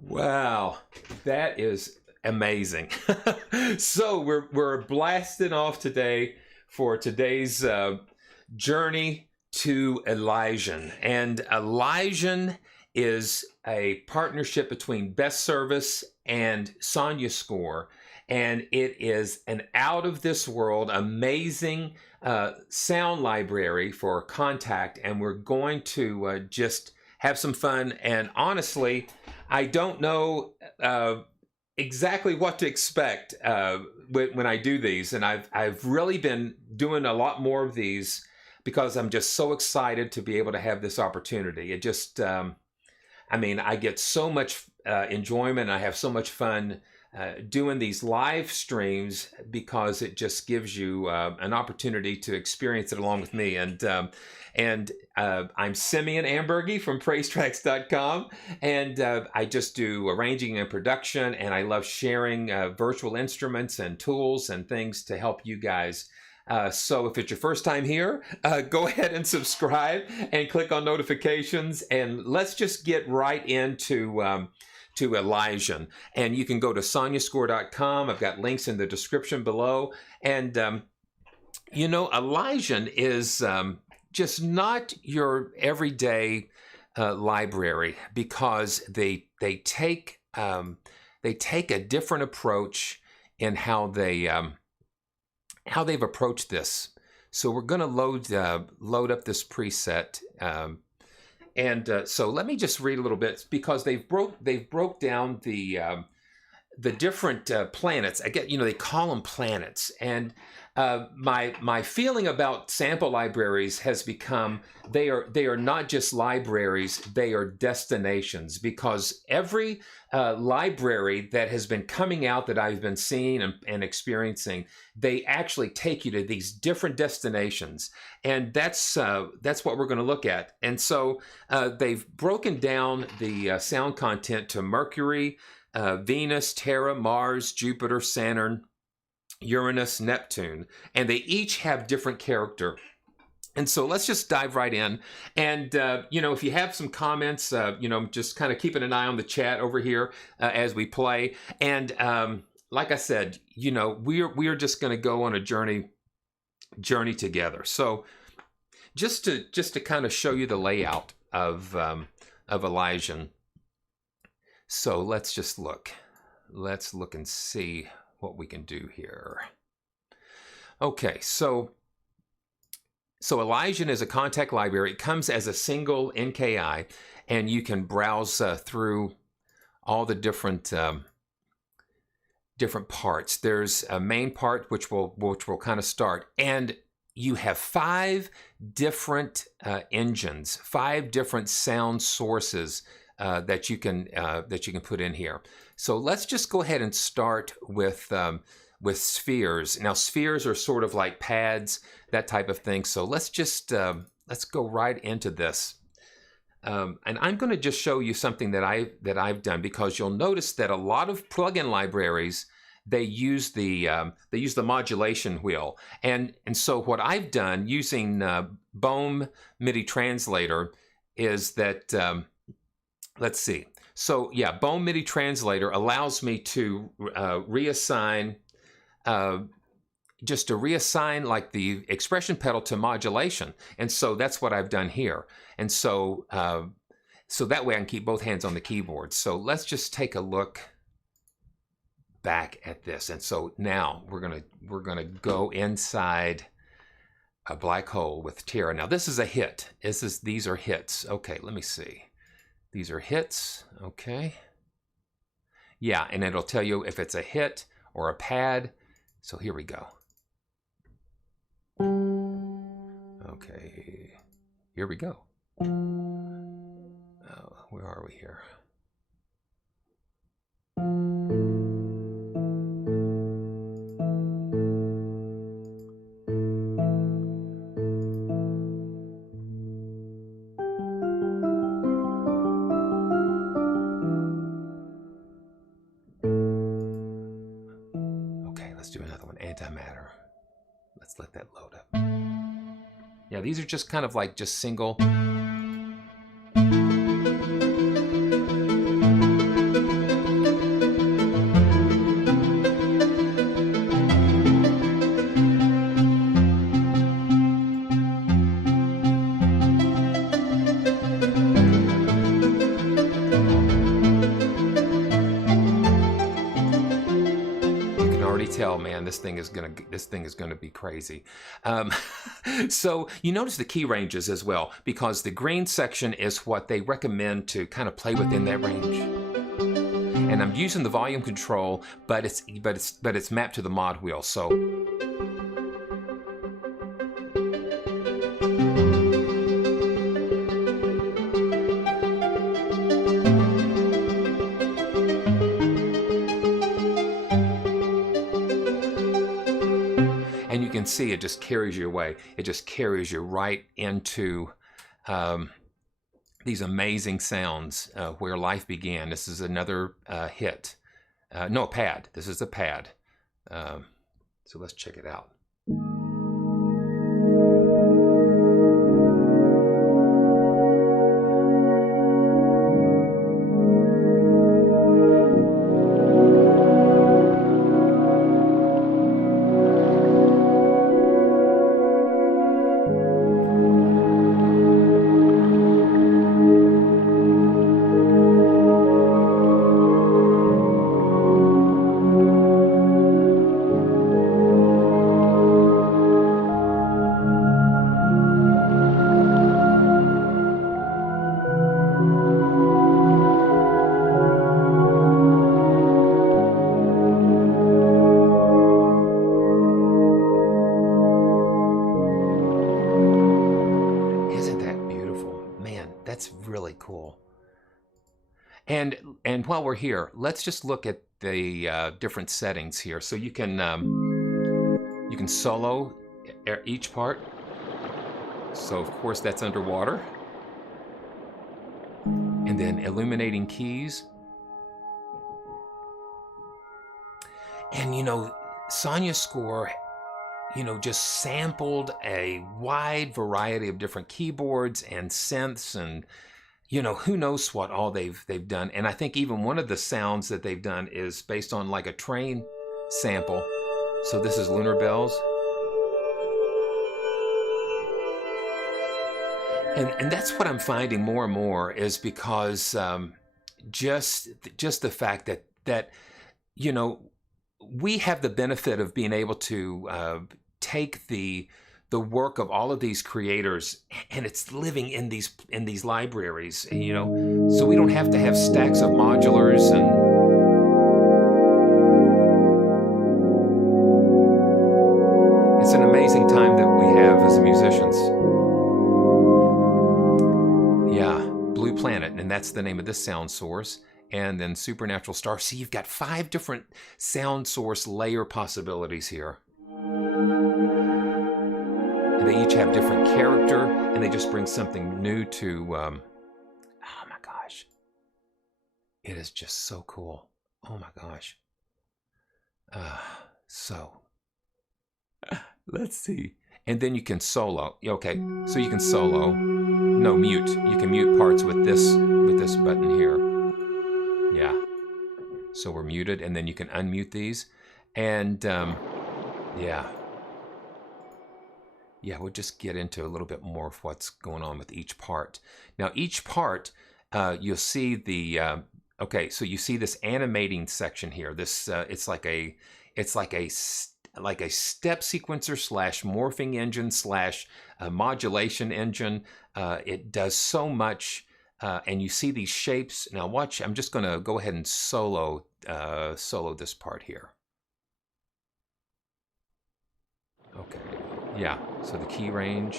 Wow, that is amazing. So we're blasting off today for today's journey to Elysion. And Elysion is a partnership between Best Service and Sonuscore. And it is an out of this world, amazing sound library for Kontakt. And we're going to just have some fun. And honestly, I don't know exactly what to expect when I do these. And I've really been doing a lot more of these because I'm just so excited to be able to have this opportunity. It just, I mean, I get so much enjoyment. I have so much fun doing these live streams because it just gives you an opportunity to experience it along with me. And I'm Simeon Ambergy from PraiseTracks.com, and I just do arranging and production, and I love sharing virtual instruments and tools and things to help you guys. So if it's your first time here, go ahead and subscribe and click on notifications, and let's just get right into to Elysion. And you can go to sonuscore.com. I've got links in the description below. And, you know, Elysion is just not your everyday library because they take a different approach in how they've approached this. So we're going to load up this preset. So let me just read a little bit because they've broke down the different planets. I get, you know, they call them planets, and my feeling about sample libraries has become they are not just libraries, they are destinations, because every library that has been coming out that I've been seeing and experiencing, they actually take you to these different destinations, and that's what we're going to look at. And so they've broken down the sound content to Mercury, Venus, Terra, Mars, Jupiter, Saturn, Uranus, Neptune, and they each have different character. And so let's just dive right in. And, you know, if you have some comments, you know, just kind of keeping an eye on the chat over here as we play. And like I said, you know, we are just going to go on a journey together. So just to kind of show you the layout of Elysion. So let's just look. Let's look and see what we can do here. Okay, so Elysion is a Kontakt library. It comes as a single NKI, and you can browse through all the different parts. There's a main part which will kind of start, and you have 5 different engines, 5 different sound sources that you can put in here. So let's just go ahead and start with spheres. Now spheres are sort of like pads, that type of thing. So let's just let's go right into this. And I'm going to just show you something that I've done, because you'll notice that a lot of plugin libraries, they use the modulation wheel, and so what I've done using Bohm MIDI translator is that let's see. So yeah, Bohm MIDI translator allows me to reassign like the expression pedal to modulation, and so that's what I've done here. And so so that way I can keep both hands on the keyboard. So let's just take a look back at this. And so now we're gonna go inside a black hole with Terra. Now this is a hit. These are hits. Okay, let me see. These are hits. Okay. Yeah, and it'll tell you if it's a hit or a pad. So here we go. Okay, here we go. Where are we here? Okay, let's do another one. Antimatter. Let's let that load up. Yeah, these are just kind of like just single. oh man, this thing is gonna be crazy. So you notice the key ranges as well, because the green section is what they recommend to kind of play within that range. And I'm using the volume control, but it's mapped to the mod wheel. So and you can see it just carries you away. It just carries you right into these amazing sounds, Where Life Began. This is another hit. No, a pad. This is a pad. So let's check it out. That's really cool. And while we're here, let's just look at the different settings here. So you can solo each part. So of course that's underwater. And then illuminating keys. And you know, Sonuscore, you know, just sampled a wide variety of different keyboards and synths, and you know, who knows what all they've done. And I think even one of the sounds that they've done is based on like a train sample. So this is Lunar Bells. And that's what I'm finding more and more, is because just the fact that you know, we have the benefit of being able to take the work of all of these creators, and it's living in these libraries, and, you know, so we don't have to have stacks of modulars. And it's an amazing time that we have as musicians. Yeah, Blue Planet, and that's the name of this sound source. And then Supernatural Star. See, you've got 5 different sound source layer possibilities here. And they each have different character, and they just bring something new to, oh my gosh. It is just so cool. Oh my gosh. So, let's see. And then you can solo. Okay, so you can solo. No, mute. You can mute parts with this button here. Yeah, so we're muted, and then you can unmute these, and yeah, we'll just get into a little bit more of what's going on with each part. Now, each part, you'll see the okay. So you see this animating section here. This it's like a step sequencer / morphing engine / modulation engine. It does so much. And you see these shapes. Now watch, I'm just going to go ahead and solo this part here. Okay, yeah, so the key range.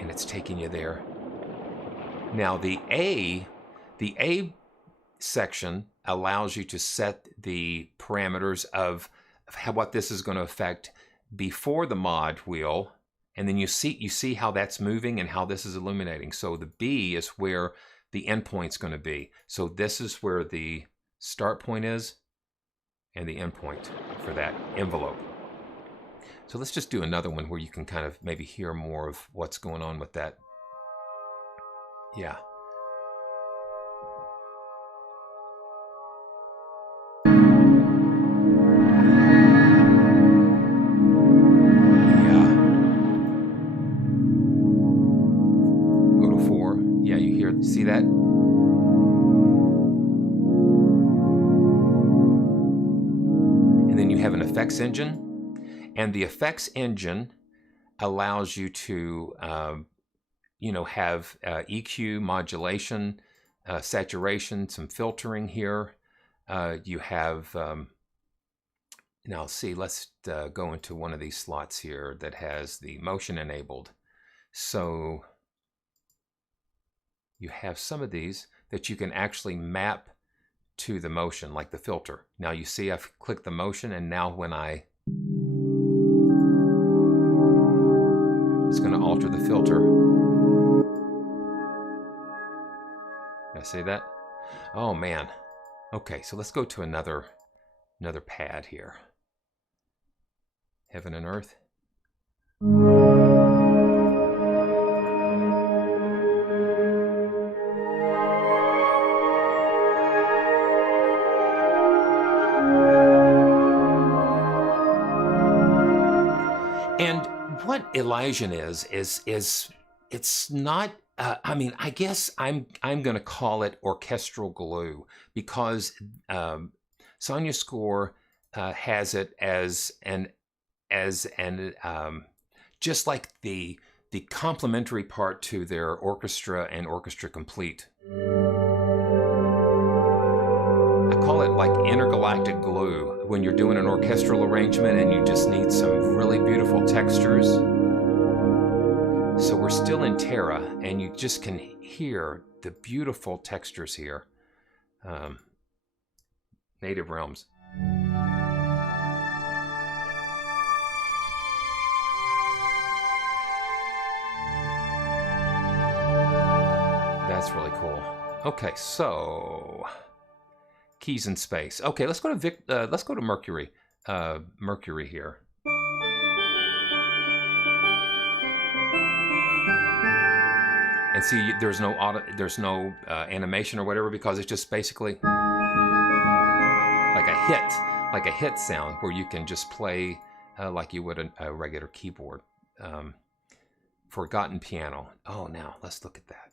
And it's taking you there. Now the A section allows you to set the parameters of what this is going to affect before the mod wheel. And then you see how that's moving and how this is illuminating. So the B is where the end point's going to be. So this is where the start point is and the end point for that envelope. So let's just do another one where you can kind of maybe hear more of what's going on with that. Yeah. See that? effects engine, and the effects engine allows you to, have EQ, modulation, saturation, some filtering here. You have, now see, let's go into one of these slots here that has the motion enabled. So you have some of these that you can actually map to the motion, like the filter. Now you see I've clicked the motion, and now when it's going to alter the filter. I see that? Oh man. Okay, so let's go to another pad here. Heaven and Earth. And what Elysion is it's not, I guess I'm going to call it orchestral glue, because Sonuscore has it as an just like the complementary part to their orchestra and orchestra complete. I call it like intergalactic glue when you're doing an orchestral arrangement and you just need some really beautiful textures. So we're still in Terra, and you just can hear the beautiful textures here. Native realms. That's really cool. Okay, so keys in space. Okay, let's go to Mercury. Mercury here. And see, there's no animation or whatever, because it's just basically like a hit sound where you can just play like you would a regular keyboard. Forgotten piano. Oh, now let's look at that.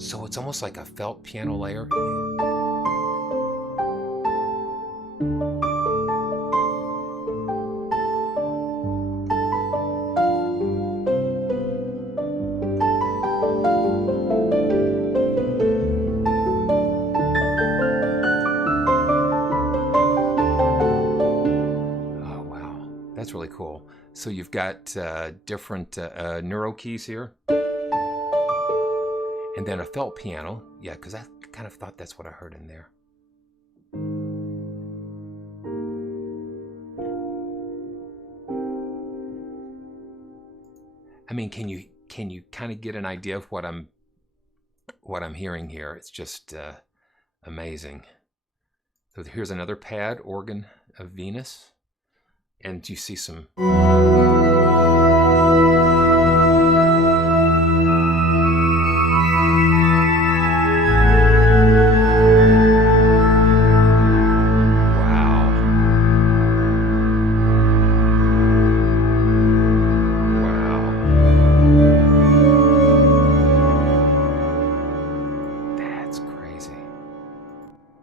So it's almost like a felt piano layer. That's really cool. So you've got different neuro keys here. And then a felt piano. Yeah, because I kind of thought that's what I heard in there. I mean, can you kind of get an idea of what I'm hearing here? It's just amazing. So here's another pad, organ of Venus. And you see some...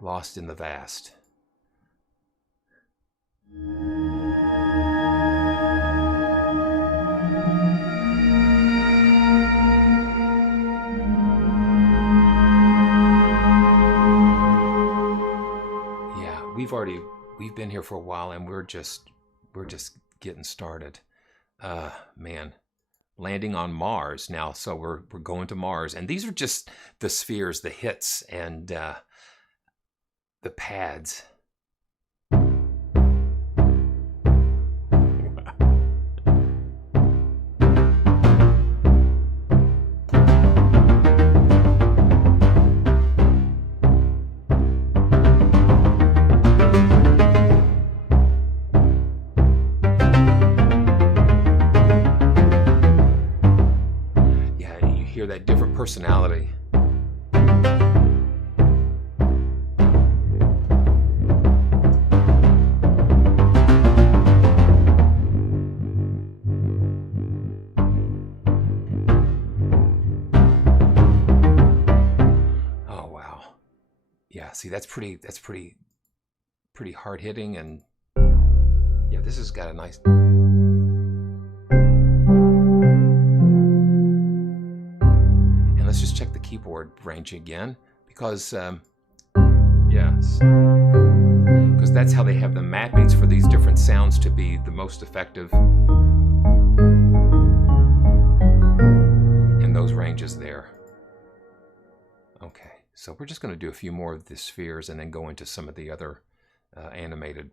Lost in the vast. Yeah, we've been here for a while, and we're just getting started. Man, landing on Mars now, so we're going to Mars, and these are just the spheres, the hits, and the pads. Yeah, and you hear that different personality. Yeah, see, that's pretty hard hitting, and yeah, this has got a nice. And let's just check the keyboard range again, because yes, because that's how they have the mappings for these different sounds to be the most effective in those ranges there. Okay, so we're just going to do a few more of the spheres and then go into some of the other animated.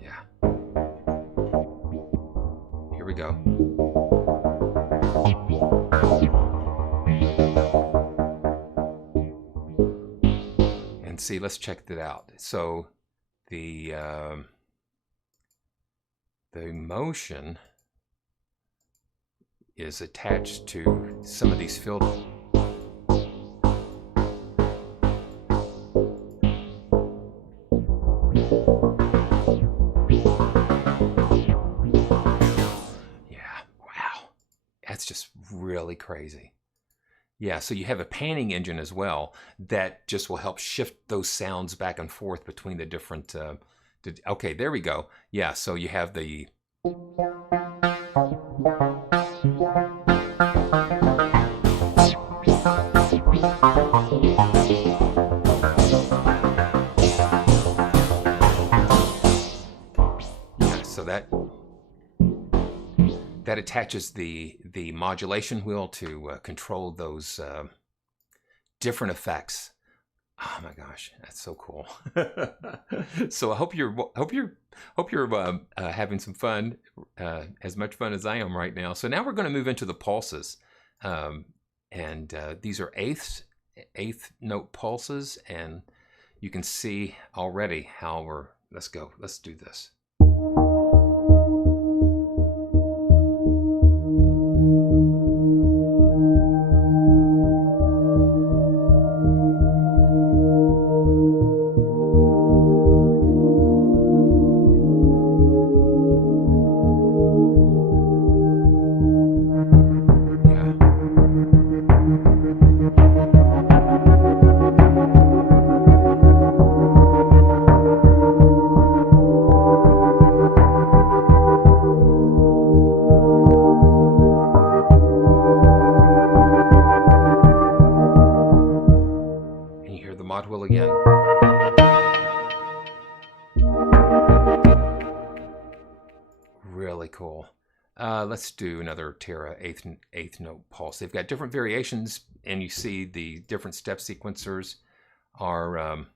Yeah. Here we go. And see, let's check that out. So the motion is attached to some of these filters. Yeah, wow. That's just really crazy. Yeah, so you have a panning engine as well that just will help shift those sounds back and forth between the different okay, there we go. Yeah, so you have the yeah, so that attaches the modulation wheel to control those different effects. Oh my gosh, that's so cool! So I hope you're having some fun, as much fun as I am right now. So now we're going to move into the pulses, and these are eighth note pulses, and you can see already how we're. Let's go. Let's do this. Mod wheel again. Really cool. Let's do another Terra eighth note pulse. They've got different variations, and you see the different step sequencers are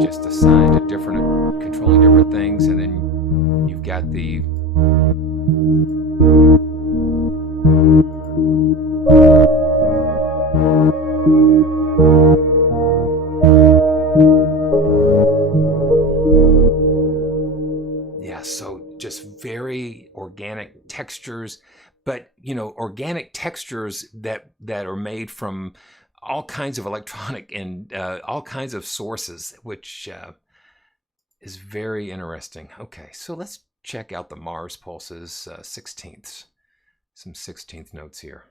just assigned to different, controlling different things, and then you've got the yeah, so just very organic textures, but you know, organic textures that are made from all kinds of electronic and all kinds of sources, which is very interesting. Okay, so let's check out the Mars pulses, 16ths. Some 16th notes here.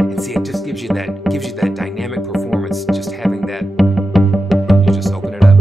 And see, it just gives you that dynamic performance, just having that. You just open it up.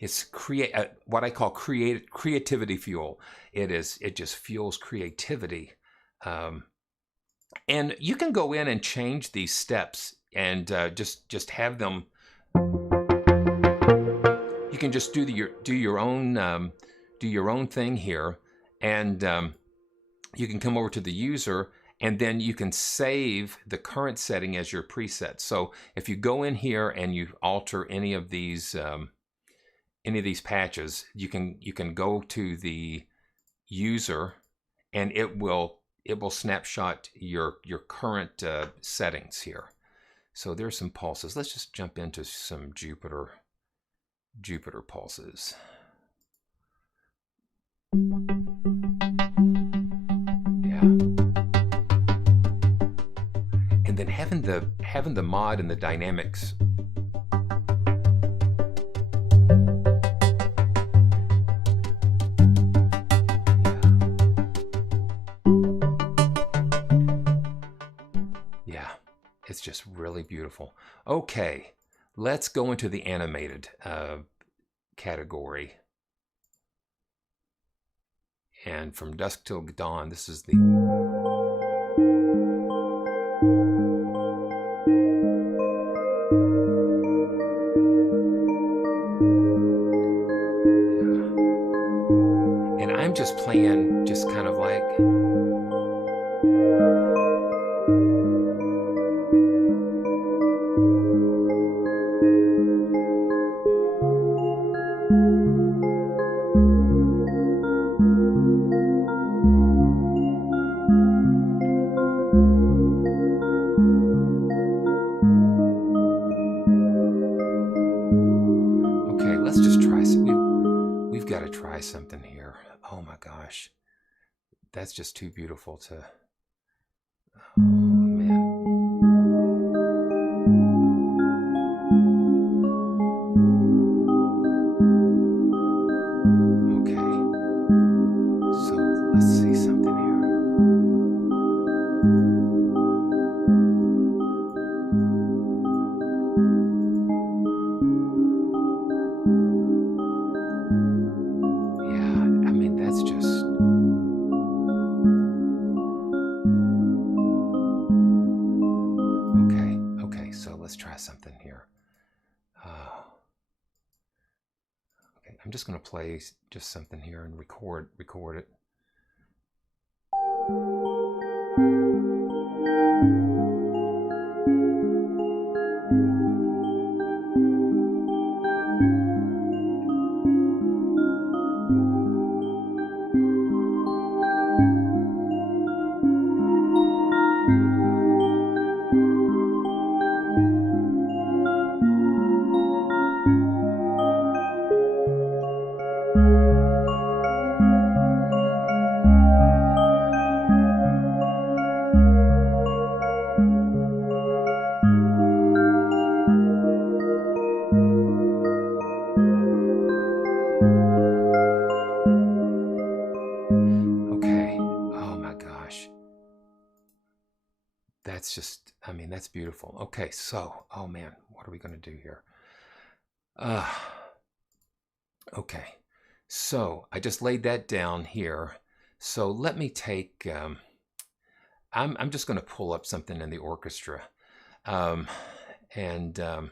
it's create what I call creativity fuel. It just fuels creativity. And you can go in and change these steps and just have them. You can just do your own thing here, and you can come over to the user, and then you can save the current setting as your preset. So if you go in here and you alter any of these patches, you can go to the user, and it will snapshot your current settings here. So there's some pulses. Let's just jump into some Jupiter pulses. Yeah. And then having the mod and the dynamics. Yeah. It's just really beautiful. Okay, let's go into the animated category. And from dusk till dawn, this is the... Yeah. And I'm just playing, just kind of like... something here. Oh my gosh, that's just too beautiful to... Oh man. Okay, so let's see something here. Something here. Okay, I'm just going to play just something here and record it. That's just, I mean, that's beautiful. Okay, so, oh man, what are we going to do here? Okay, so I just laid that down here. So let me take, I'm just going to pull up something in the orchestra. I'm going to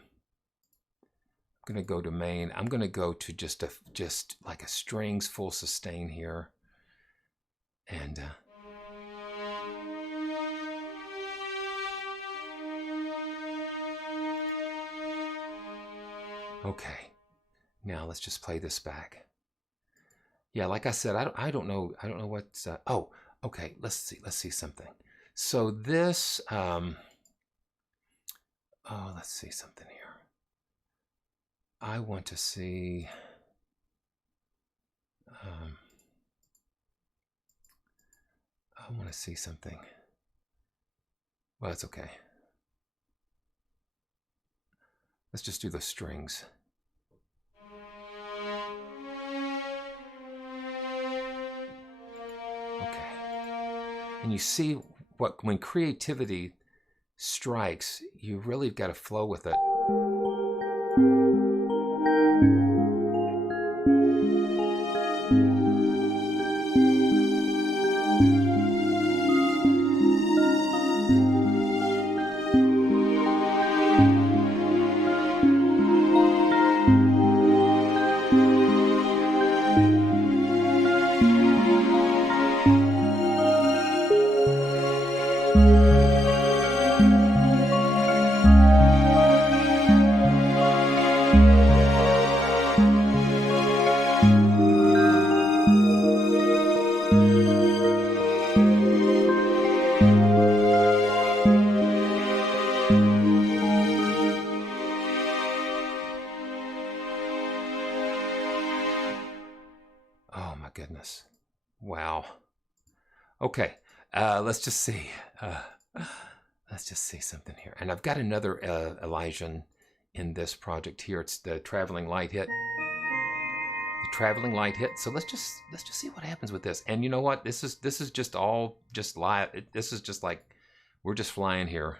go to main. I'm going to go to just like a strings full sustain here. And okay, now let's just play this back. Yeah, like I said, I don't know what's. Oh, okay. Let's see something. So this. Oh, let's see something here. I want to see. I want to see something. Well, it's okay. Let's just do the strings. Okay. And you see when creativity strikes, you really got to flow with it. Oh my goodness. Wow. Okay. Let's just see. Let's just see something here. And I've got another Elysion in this project here. It's the traveling light hit. The traveling light hit. So let's just see what happens with this. And you know what? This is just all just live. This is just like we're just flying here.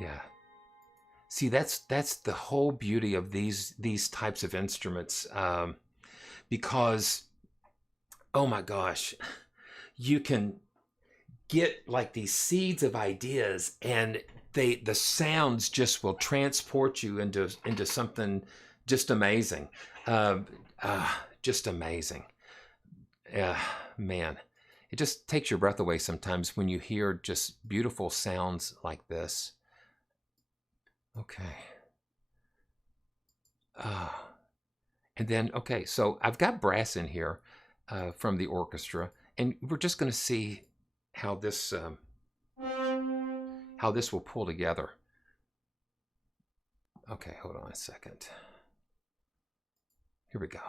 Yeah. See, that's the whole beauty of these types of instruments, because, oh my gosh, you can get like these seeds of ideas, and the sounds just will transport you into something just amazing, just amazing. Man, it just takes your breath away sometimes when you hear just beautiful sounds like this. Okay. And then, okay, so I've got brass in here from the orchestra, and we're just going to see how this will pull together. Okay, hold on a second. Here we go.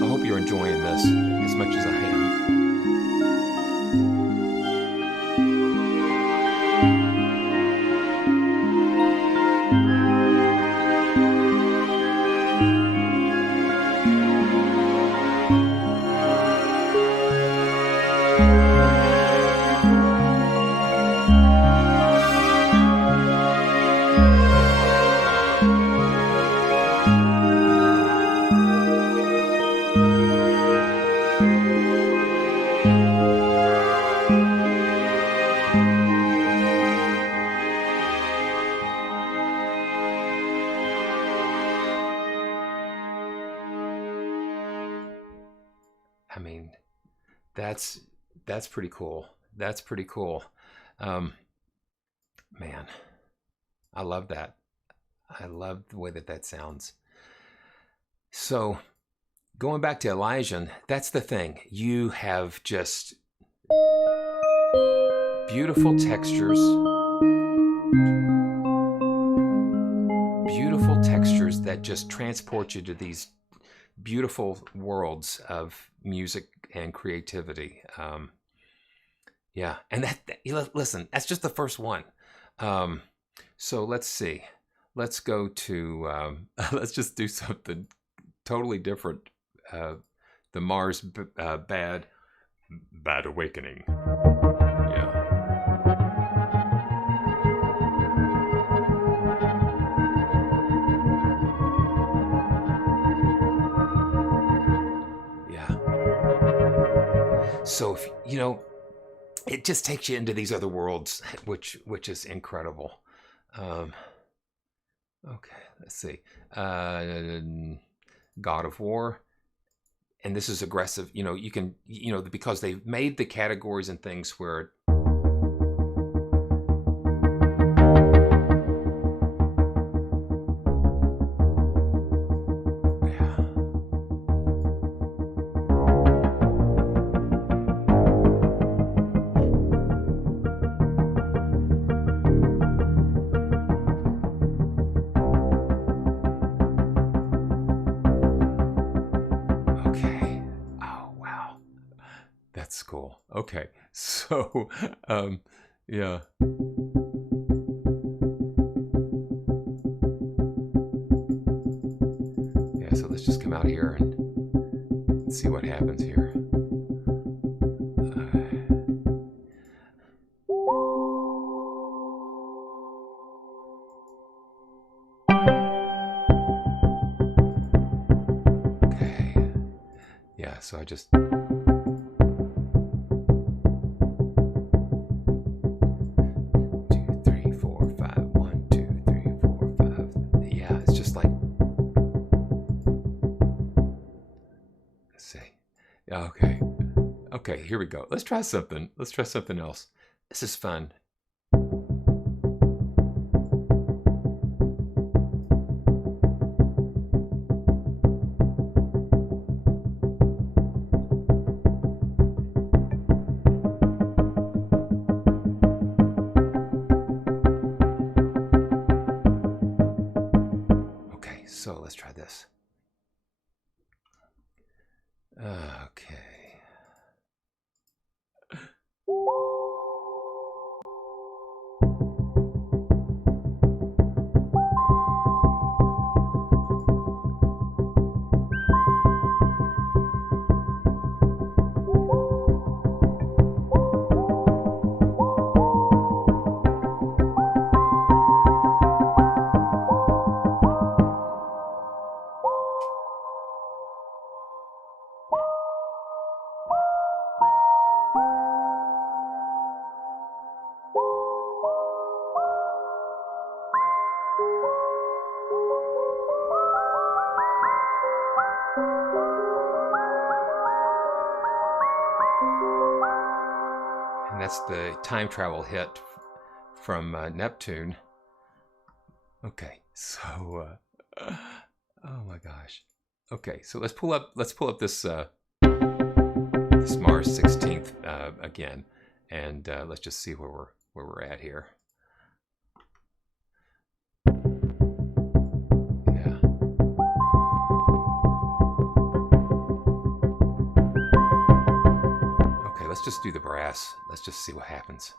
I hope you're enjoying this as much as I am. I mean, that's pretty cool. That's pretty cool. Man, I love that. I love the way that sounds. So going back to Elysion, that's the thing. You have just beautiful textures that just transport you to these beautiful worlds of music and creativity. Yeah, and listen, that's just the first one. So let's see. Let's go to, let's just do something totally different. The Mars Bad Awakening. Yeah. Yeah. So, if, you know, it just takes you into these other worlds, which is incredible. Okay, let's see. God of War. And this is aggressive. You know, you can, you know, because they've made the categories and things where That's cool. Okay, so yeah. Yeah, so let's just come out here and see what happens here. Okay. Yeah, so I just... 2, 3, 4, 5. 1, 2, 3, 4, 5. Yeah, it's just like... Let's see. Okay. Okay, here we go. Let's try something. Let's try something else. This is fun. Okay, so let's try this. Okay. And that's the time travel hit from Neptune. Okay, so oh my gosh. Okay, so let's pull up this this Mars 16th again, and let's just see where we're at here. Yeah. Okay, let's just do the brass. Let's just see what happens.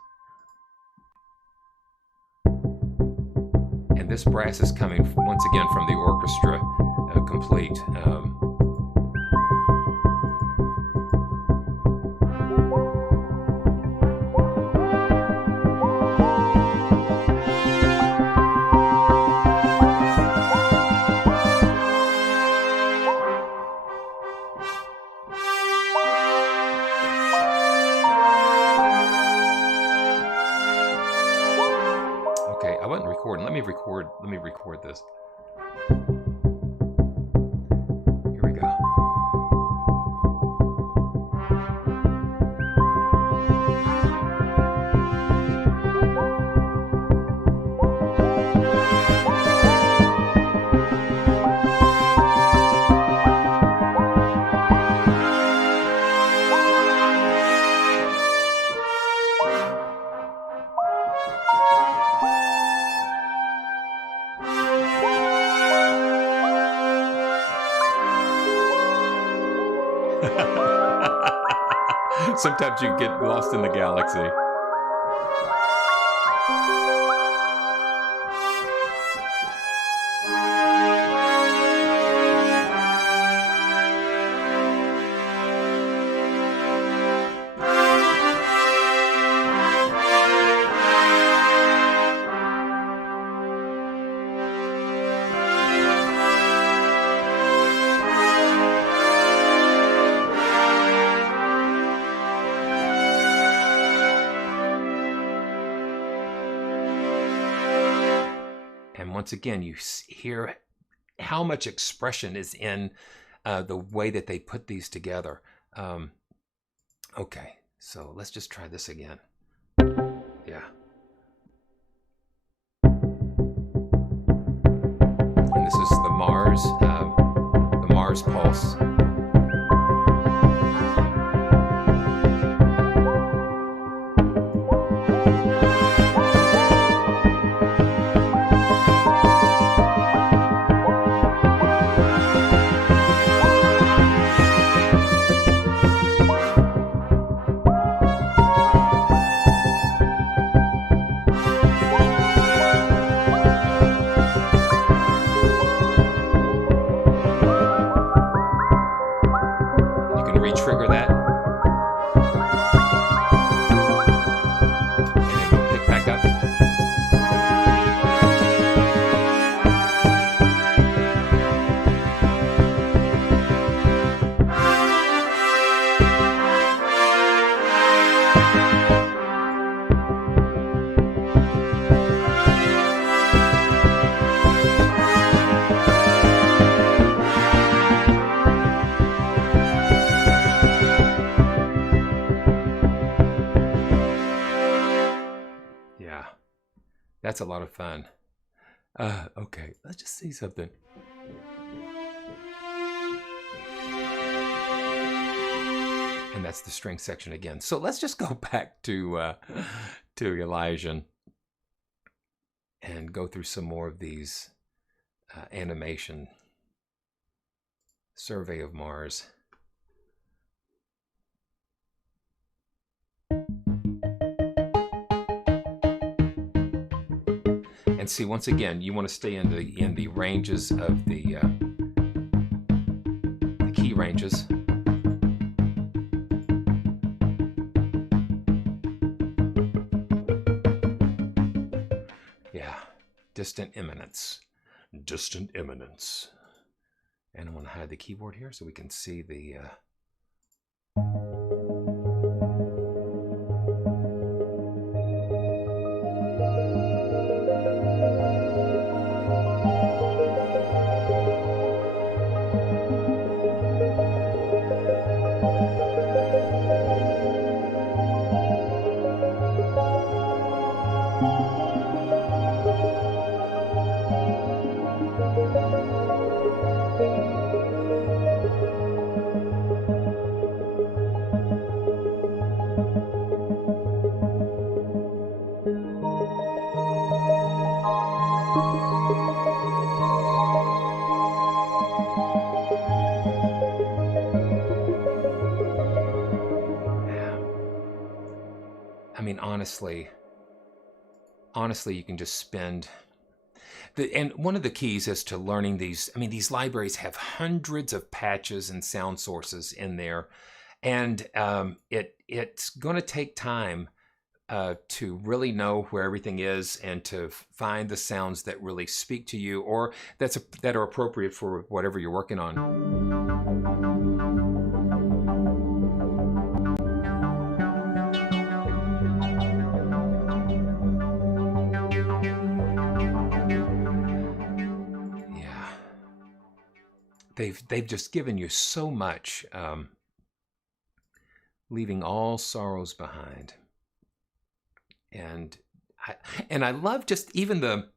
And this brass is coming once again from the orchestra, complete. Okay, I wasn't recording. Let me record this. Here we go. Sometimes you get lost in the galaxy. And once again, you hear how much expression is in the way that they put these together. Okay, so let's just try this again. Yeah. And this is the Mars pulse. That's a lot of fun. Okay, let's just see something. And that's the string section again. So let's just go back to Elysion and go through some more of these animation. Survey of Mars. And see, once again, you want to stay in the ranges of the key ranges. Yeah, distant imminence. Distant imminence. And I want to hide the keyboard here so we can see the... I mean, honestly, you can just spend... And one of the keys is to learning these. I mean, these libraries have hundreds of patches and sound sources in there. And it's going to take time to really know where everything is and to find the sounds that really speak to you or that are appropriate for whatever you're working on. They've just given you so much, leaving all sorrows behind, and I love just even the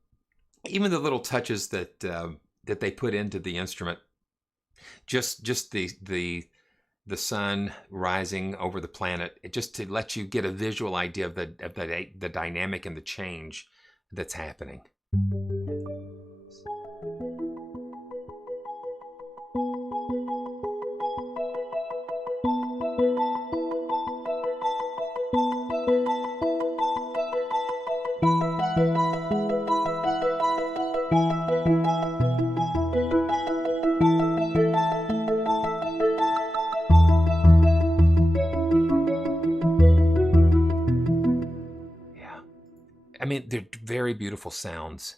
little touches that that they put into the instrument, just the sun rising over the planet, just to let you get a visual idea of the dynamic and the change that's happening. I mean, they're very beautiful sounds.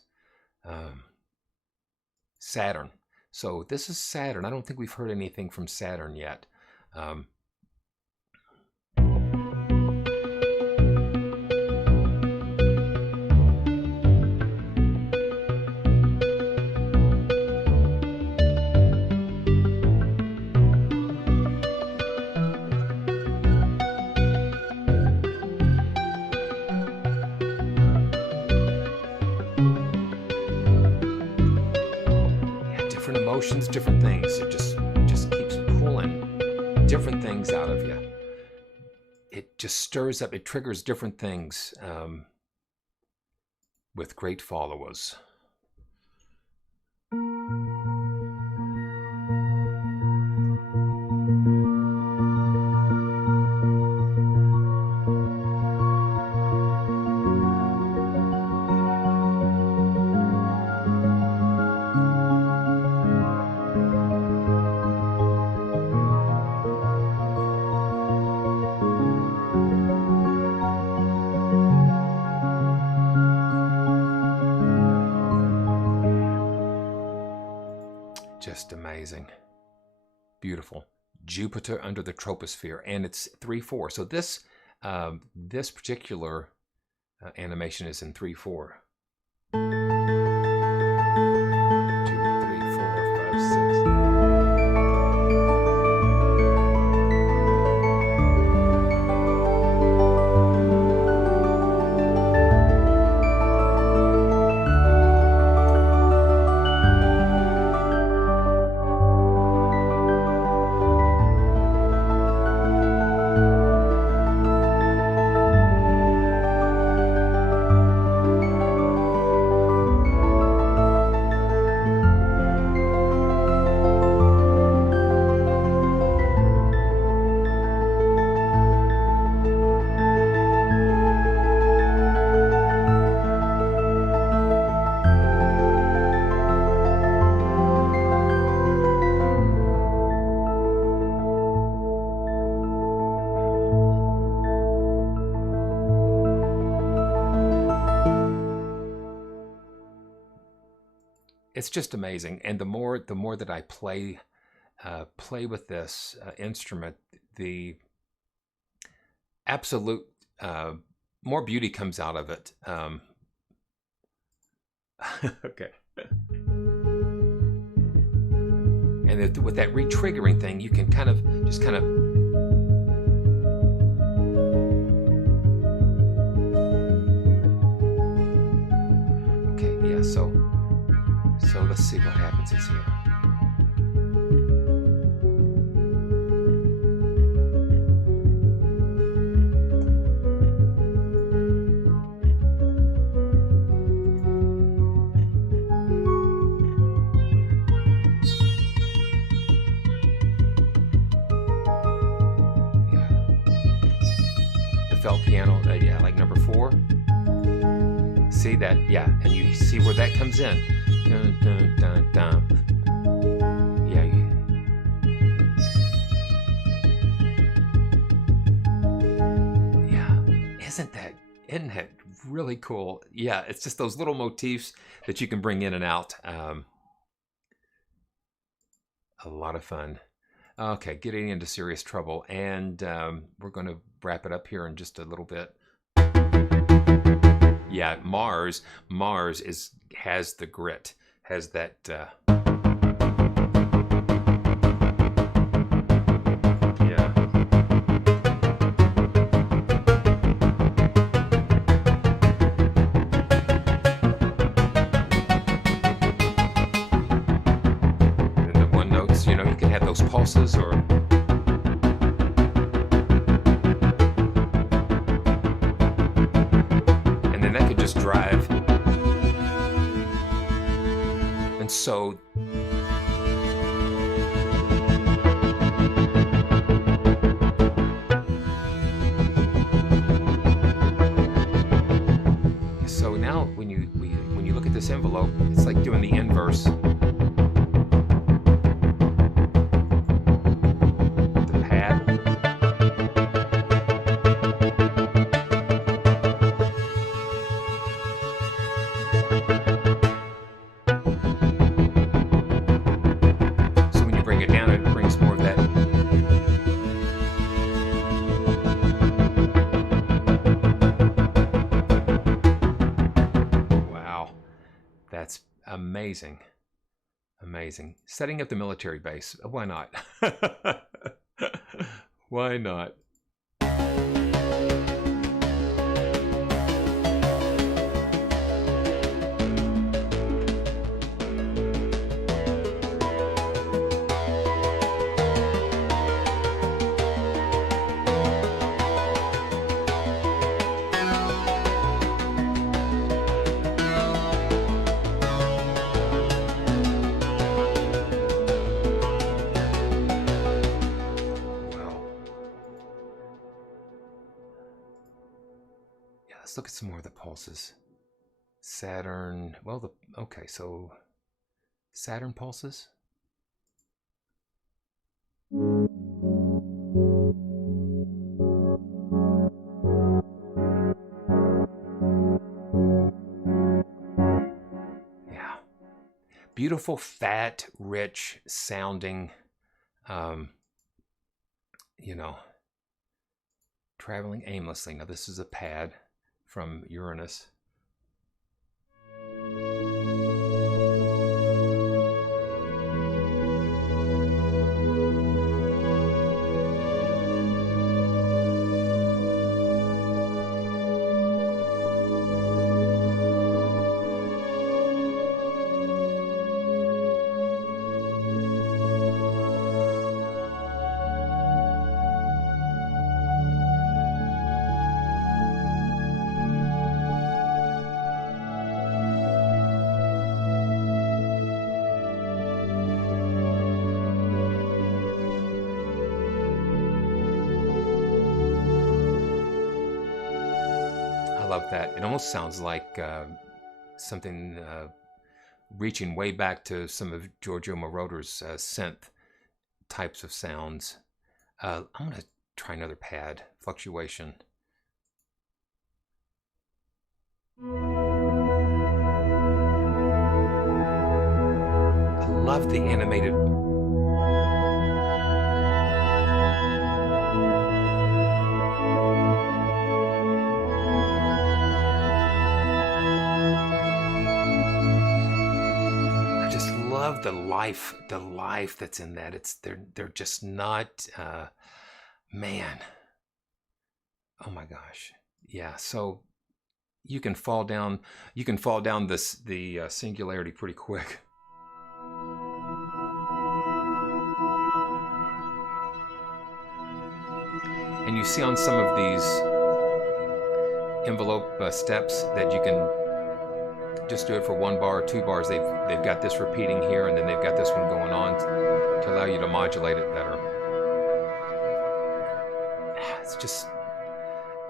Saturn. So this is Saturn. I don't think we've heard anything from Saturn yet. Emotions, different things. It just keeps pulling different things out of you. It just stirs up. It triggers different things with great followers. Just amazing. Beautiful. Jupiter under the troposphere, and it's 3/4. So this this particular animation is in 3/4. 2, 3, 4, 5, 6. it's just amazing. And the more that I play with this instrument, the absolute more beauty comes out of it. Okay. And with that re-triggering thing, you can kind of okay, yeah, so let's see what happens is here. Felt piano, yeah, like number 4. See that? Yeah, and you see where that comes in. Dun, dun, dun, dun. Yeah. Yeah. Isn't that really cool? Yeah, it's just those little motifs that you can bring in and out. A lot of fun. Okay, getting into serious trouble, and we're going to wrap it up here in just a little bit. Yeah, Mars has the grit, has that. Yeah. And the one notes, you can have those pulses or. That could just drive. And so now when you look at this envelope, it's like doing the inverse. That's amazing. Amazing. Setting up the military base. Why not? Why not? Let's look at some more of the pulses. Saturn, well, okay, so Saturn pulses. Yeah. Beautiful, fat, rich sounding, traveling aimlessly. Now this is a pad from Uranus. I love that. It almost sounds like something reaching way back to some of Giorgio Moroder's synth types of sounds. I'm going to try another pad, fluctuation. love the animated. I just love the life that's in that. They're just not, man. Oh my gosh. Yeah. So you can fall down the singularity pretty quick. And you see on some of these envelope steps that you can just do it for 1 bar or 2 bars. They've got this repeating here, and then they've got this one going on to allow you to modulate it better.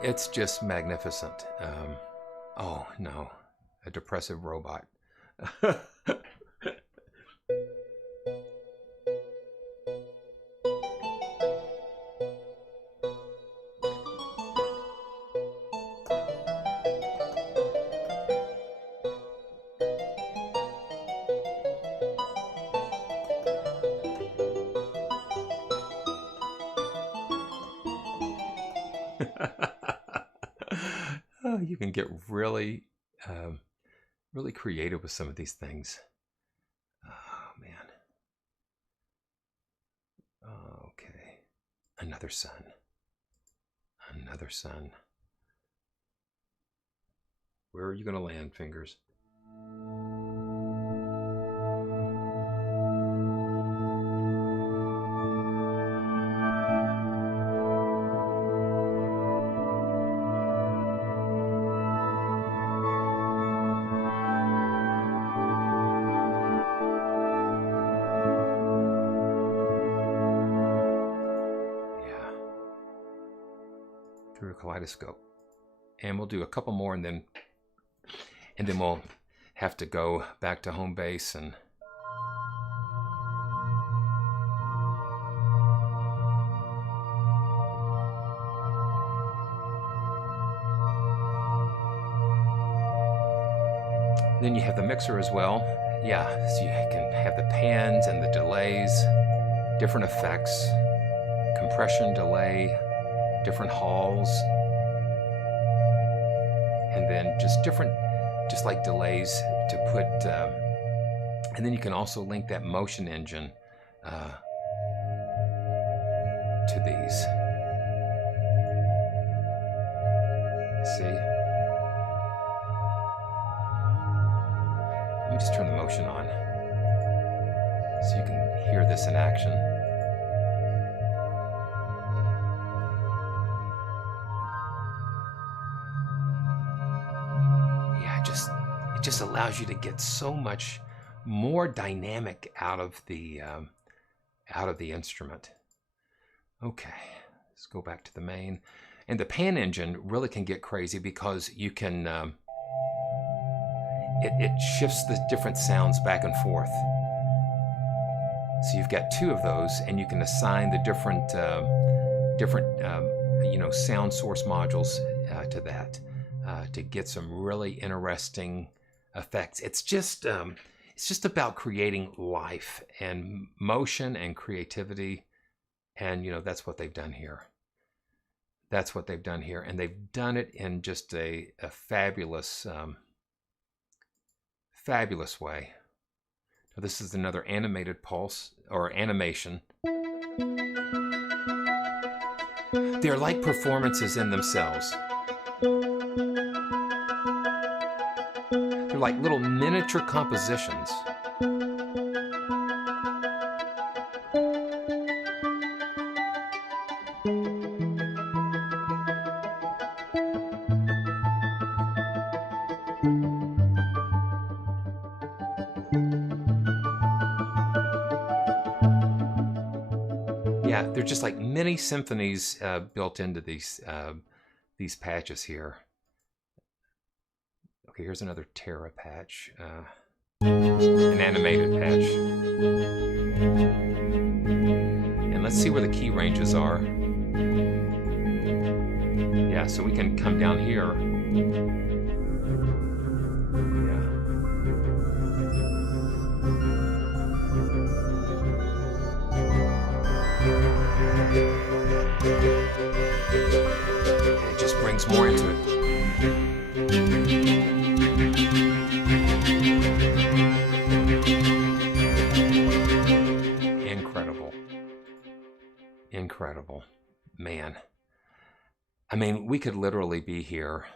It's just magnificent. Oh no, a depressive robot. Oh, you can get really creative with some of these things. Oh man. Okay. Another sun. Another sun. Where are you going to land, fingers? Through a kaleidoscope. And we'll do a couple more, and then we'll have to go back to home base. And then you have the mixer as well. Yeah, so you can have the pans and the delays, different effects, compression, delay, different halls, and then just like delays to put, and then you can also link that motion engine to these. See? Let me just turn the motion on so you can hear this in action. It just allows you to get so much more dynamic out of the instrument. Okay, let's go back to the main. And the pan engine really can get crazy because you can it shifts the different sounds back and forth. So you've got 2 of those, and you can assign the different sound source modules to that to get some really interesting effects. It's just about creating life and motion and creativity, and that's what they've done here. That's what they've done here, and they've done it in just a fabulous fabulous way. Now, this is another animated pulse or animation. They're like performances in themselves. They're like little miniature compositions. Yeah, they're just like mini symphonies built into these patches here. Okay, here's another Terra patch, an animated patch. And let's see where the key ranges are. Yeah, so we can come down here. brings more into it. Incredible. Incredible. Man. I mean, we could literally be here.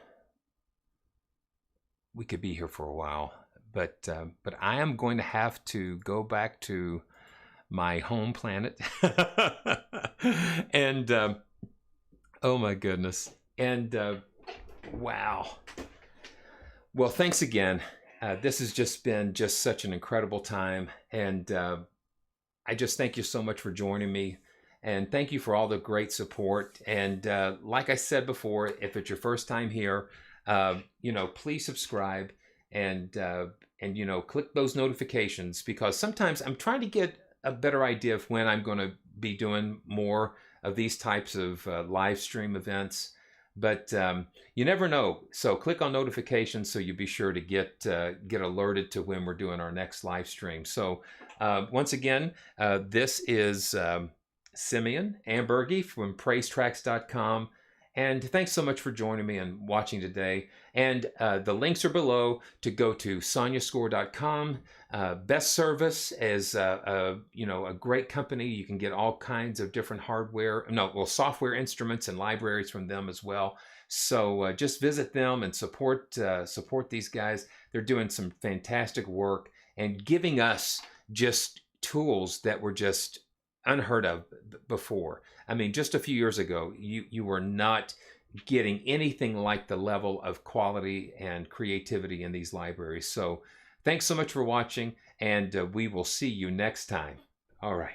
We could be here for a while, but I am going to have to go back to my home planet. And oh my goodness. And wow. Well, thanks again. This has just been just such an incredible time, and I just thank you so much for joining me, and thank you for all the great support. And like I said before, if it's your first time here, you know, please subscribe and you know, click those notifications, because sometimes I'm trying to get a better idea of when I'm going to be doing more of these types of live stream events. But you never know. So click on notifications so you'll be sure to get alerted to when we're doing our next live stream. So once again, this is Simeon Ambergy from PraiseTracks.com. And thanks so much for joining me and watching today. And the links are below to go to Sonuscore.com. Best Service is you know, a great company. You can get all kinds of different software instruments and libraries from them as well. So just visit them and support these guys. They're doing some fantastic work and giving us just tools that were just unheard of before. I mean, just a few years ago, you were not getting anything like the level of quality and creativity in these libraries. So thanks so much for watching, and we will see you next time. All right.